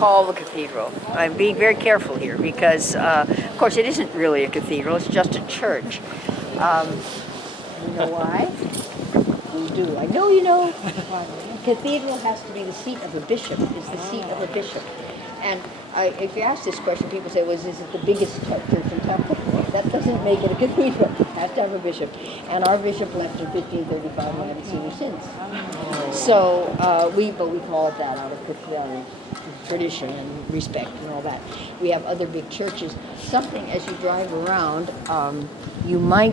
call the cathedral. I'm being very careful here because, of course, it isn't really a cathedral. It's just a church. You know why? You do. I know you know. Cathedral has to be the seat of a bishop. Is the seat of a bishop. And if you ask this question, people say, "Is it the biggest church in town?" Well, that doesn't make it a cathedral. It has to have a bishop. And our bishop left in 1535. We haven't seen him since. So we call it that out of tradition and respect and all that. We have other big churches. Something as you drive around, you may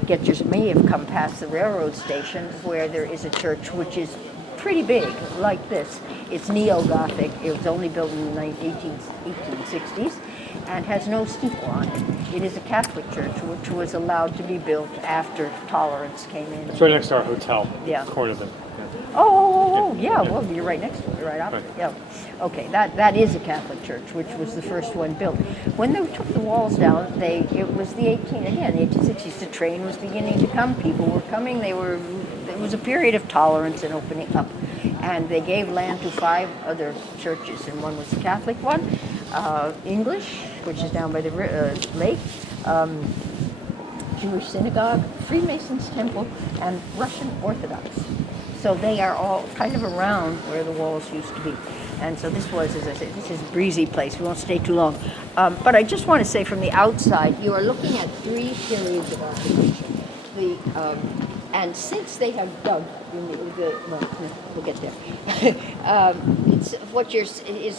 have come past the railroad station where there is a church which is pretty big, like this. It's neo-Gothic. It was only built in the 1860s and has no steeple on it. It is a Catholic church which was allowed to be built after tolerance came in. It's right next to our hotel. Yeah. Corner of it. Yeah. Well, you're right next to it, right opposite. Right. Yeah. Okay, that is a Catholic church, which was the first one built. When they took the walls down, it was the 1860s. The train was beginning to come. People were coming. It was a period of tolerance and opening up, and they gave land to 5 other churches, and one was the Catholic one, English, which is down by the lake. Jewish synagogue, Freemasons temple, and Russian Orthodox. So they are all kind of around where the walls used to be. And so this was, as I said, this is a breezy place. We won't stay too long. But I just want to say from the outside, you are looking at 3 periods of occupation. And since they have dug, we'll get there. Is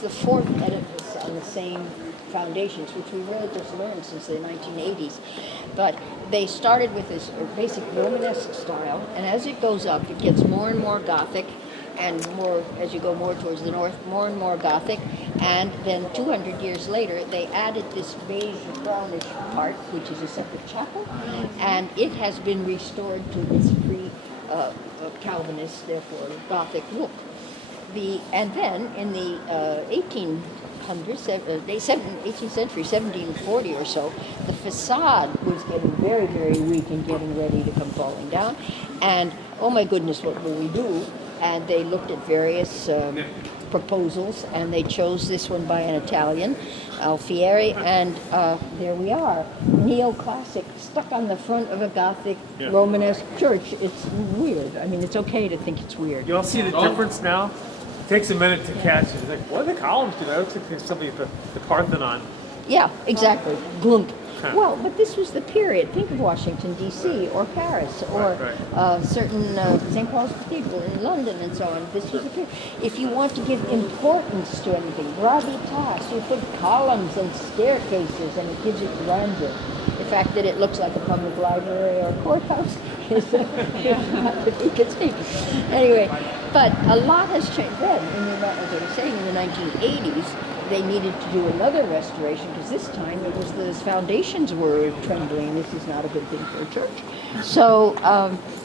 the 4th edifice on the same foundations, which we really just learned since the 1980s. But they started with this basic Romanesque style, and as it goes up, it gets more and more Gothic, and more as you go more towards the north, more and more Gothic. And then 200 years later, they added this beige brownish part, which is a separate chapel, and it has been restored to its pre-Calvinist, therefore Gothic look. And then in the 18th century, 1740 or so, the facade was getting very, very weak and getting ready to come falling down. And oh my goodness, what will we do? And they looked at various proposals, and they chose this one by an Italian, Alfieri, and there we are, neoclassic, stuck on the front of a Gothic Romanesque church. It's weird. I mean, it's okay to think it's weird. You all see the difference now? It takes a minute to catch it. It's like, what are the columns do? That looks like somebody at the Parthenon. Yeah, exactly. Glump. Well, but this was the period. Think of Washington, D.C., or Paris, or certain St. Paul's Cathedral in London and so on. This was the period. If you want to give importance to anything, gravitas, you put columns and staircases, and it gives it grandeur. The fact that it looks like a public library or courthouse is not to be conceived. Anyway, but a lot has changed then. As I was saying, in the 1980s, they needed to do another restoration because this time the foundations were trembling. This is not a good thing for a church. So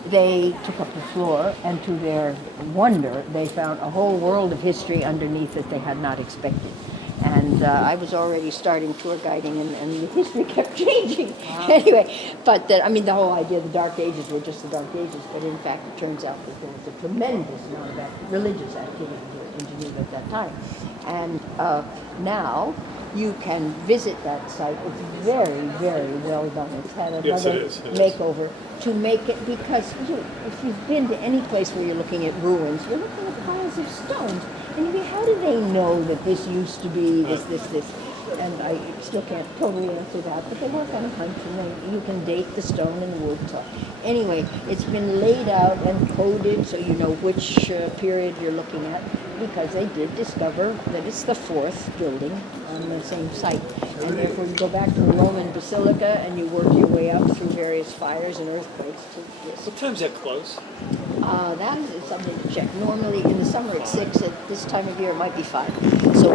they took up the floor, and to their wonder, they found a whole world of history underneath that they had not expected. And I was already starting tour guiding, and the history kept changing. Anyway, but the whole idea of the Dark Ages were just the Dark Ages, but in fact it turns out that there was a tremendous amount of religious activity here in Geneva at that time. And now you can visit that site. It's very, very well done. It's had another makeover to make it, because if you've been to any place where you're looking at ruins, you're looking at piles of stones. And you think, how do they know that this used to be this? And I still can't totally answer that, but they work on a hunch, and you can date the stone and the wood. So anyway, it's been laid out and coded so you know which period you're looking at, because they did discover that it's the 4th building on the same site. And therefore you go back to the Roman Basilica and you work your way up through various fires and earthquakes to this. What time's that close? That is something to check. Normally in the summer it's 6. At this time of year it might be 5. So